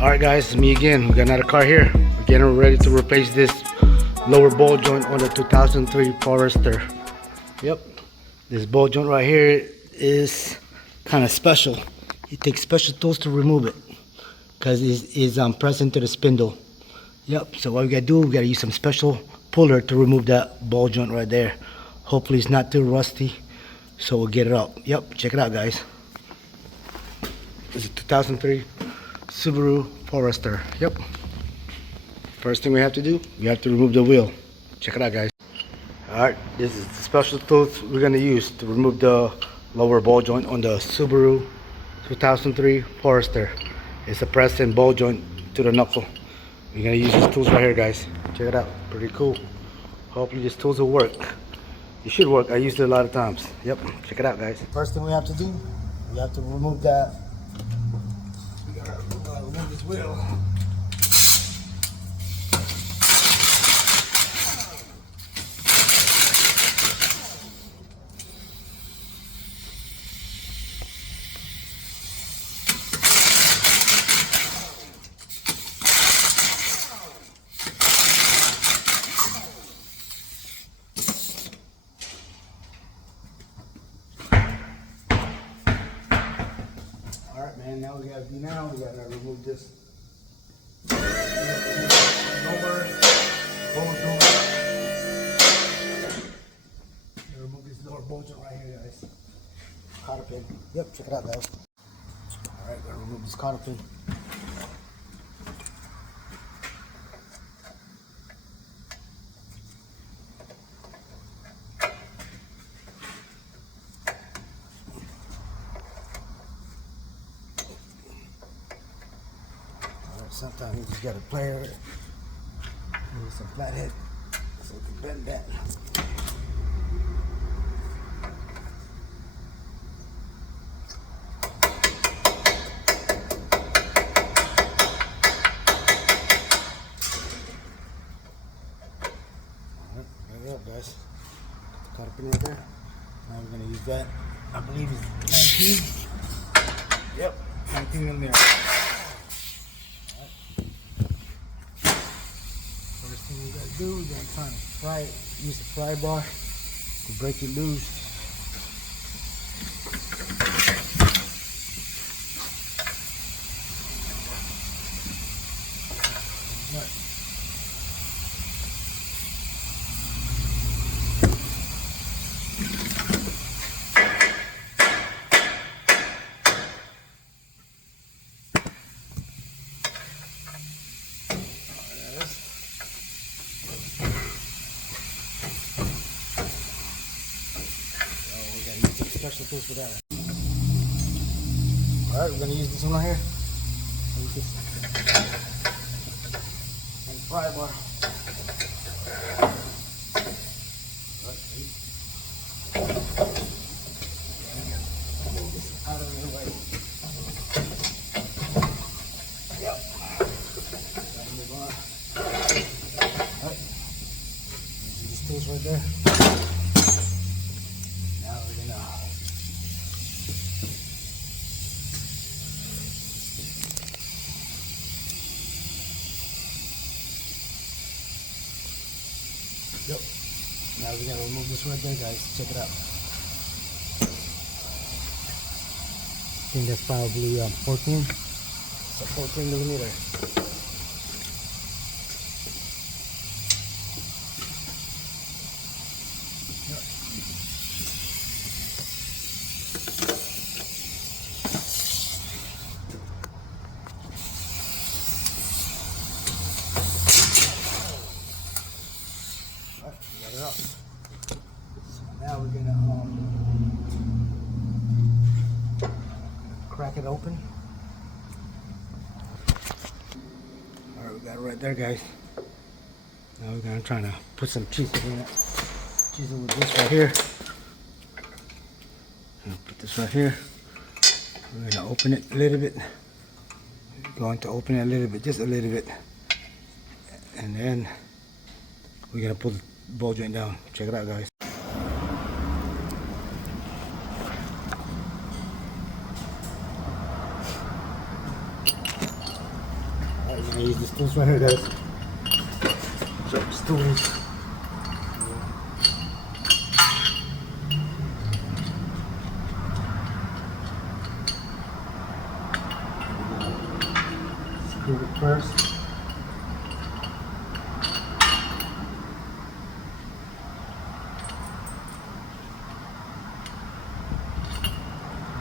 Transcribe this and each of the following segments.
Alright guys, it's me again. We got another car here. We're getting ready to replace this lower ball joint on the 2003 Forester. Yep, this ball joint right here is kind of special. It takes special tools to remove it because it is pressed into the spindle. Yep, so what we gotta do, we gotta use some special puller to remove that ball joint right there. Hopefully it's not too rusty, so we'll get it out. Yep, check it out guys. This is a 2003 Subaru Forester. Yep. First thing we have to do, we have to remove the wheel. Check it out guys. Alright, this is the special tools we're gonna use to remove the lower ball joint on the Subaru 2003 Forester. It's a press and ball joint to the knuckle. We're gonna use these tools right here guys. Check it out, pretty cool. Hopefully these tools will work. It should work, I used it a lot of times. Yep, check it out guys. First thing we have to do, we have to remove that. We gotta remove this wheel. Alright man, now we gotta remove this lower ball joint. Remove this lower ball joint right here guys. Cotter pin. Yep, check it out guys. Alright, gotta remove this cotter pin. Sometimes you just gotta play with it. Use some flathead so we can bend that. Alright, there we go guys. Got the cutter pin right there. Now we're gonna use that. I believe it's 19. Yep, 19 in there. First thing we gotta do, we're gonna try and pry it, use the pry bar to break it loose. Special tools for that. Alright, we're gonna use this one right here. Use this and pry bar. Move this out of the way. Yep. Gotta move on. Alright. Use these tools right there. Now we're gonna Yep. Now we gotta remove this right there, guys. Check it out. I think that's probably 14. It's a 14 millimeter. Yep. Got it up. So now we're gonna crack it open. Alright, we got it right there guys. Now we're gonna try to put some chisel in it. Chisel with this right here. I'll put this right here. We're gonna open it a little bit. We're going to open it a little bit, just a little bit. And then we're gonna pull the ball joint down. Check it out guys. use these tools right here, guys. Check these tools. Screw it first.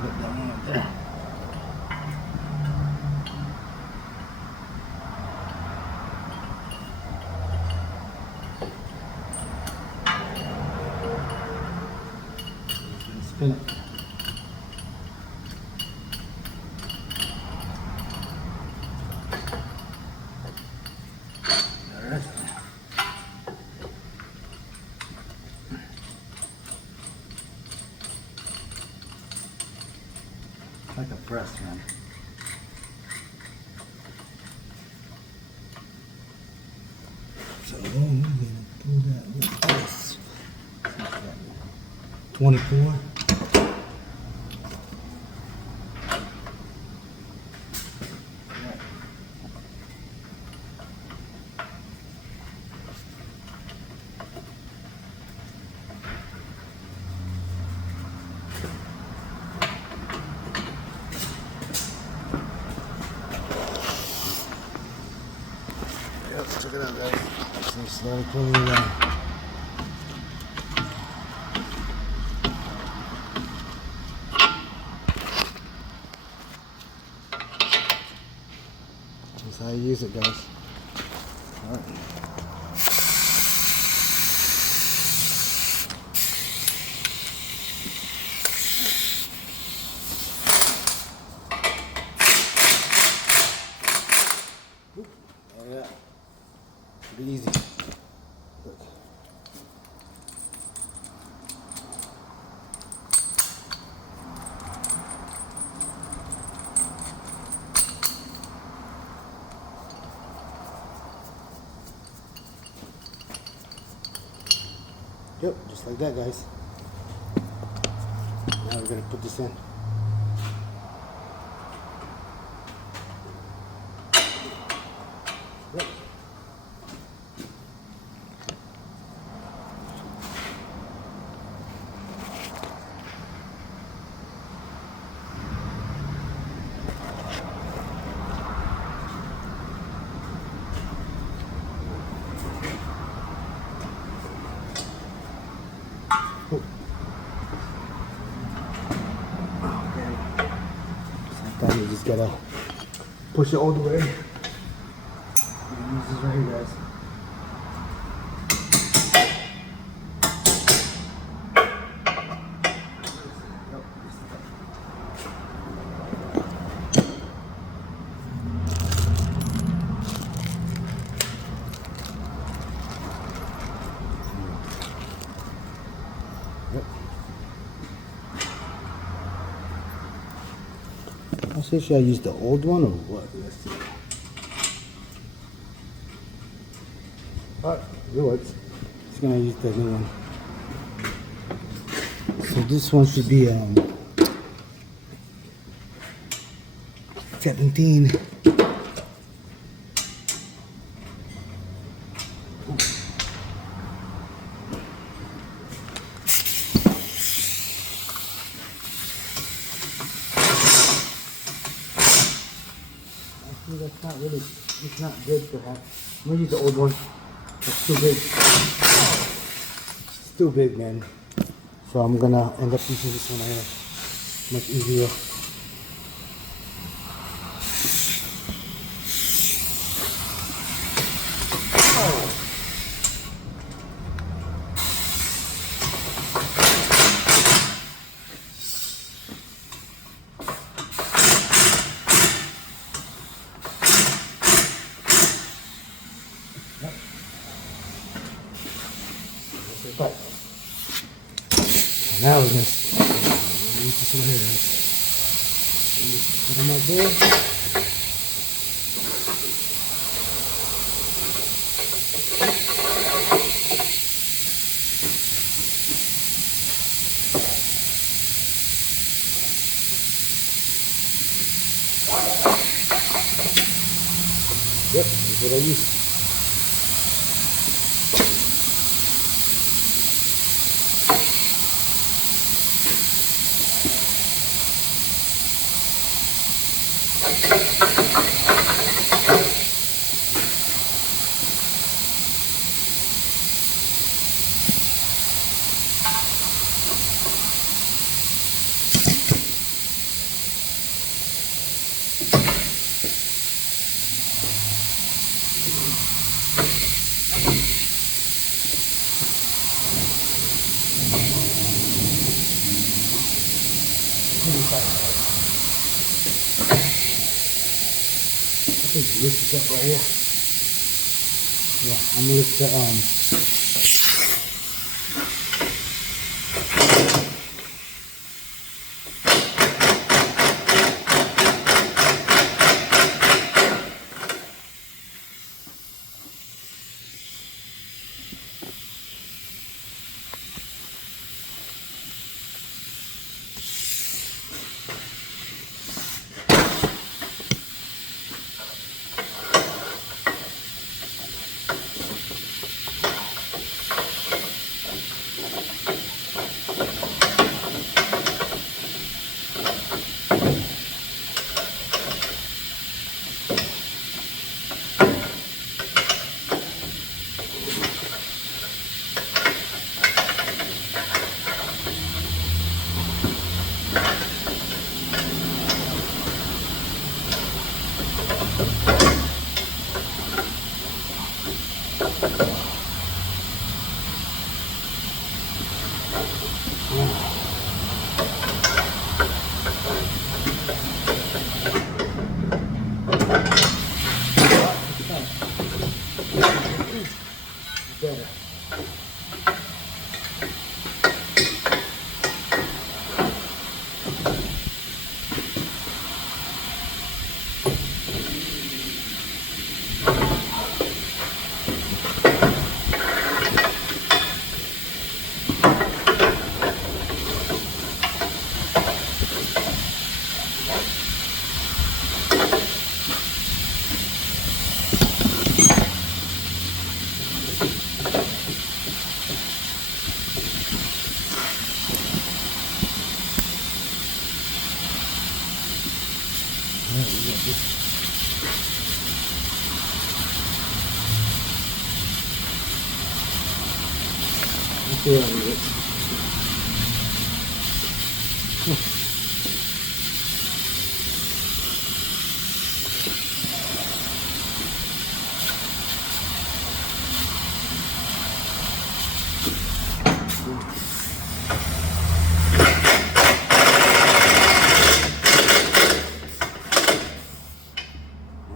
Put that one up there. Spin it. Alright. Like a press, man. So we're gonna pull that with this. 24. Yep, check it out, guys. So slowly pulling it down. That's how you use it, guys. All right. Yeah, pretty easy. Look. Yep, just like that, guys. Now we're gonna put this in. Yep. Sometimes you just gotta push it all the way. And this is right here, guys. Yep. I'll see, should I use the old one or what? Let's see. Alright, it works. Just gonna use the new one. So this one should be 17. That's not really, it's not good for that. I'm gonna use the old one. It's too big. It's too big, man. So I'm gonna end up using this one here. Much easier. But now we're gonna use this one here, guys. Put them up there. Yep, that's what I use. I think this is up right here. Yeah, I'm gonna lift the better.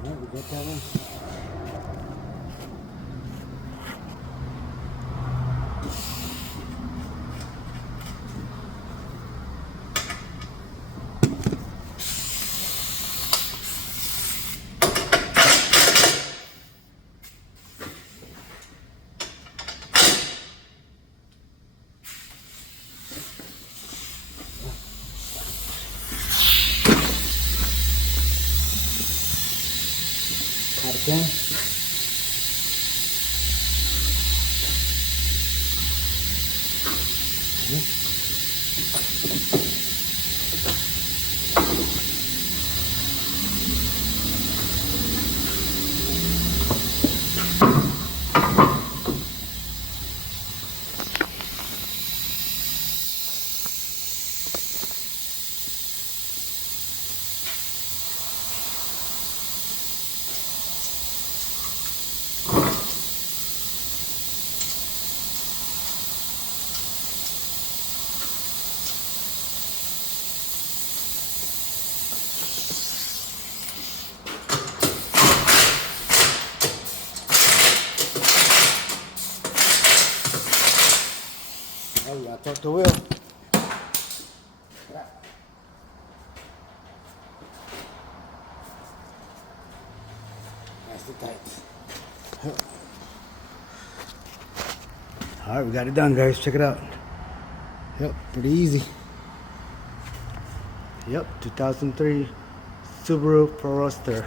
Alright, we got that one. Out of 10. Oh, you gotta touch the wheel. Nice and tight. Alright, we got it done, guys. Check it out. Yep, pretty easy. Yep, 2003 Subaru Forester.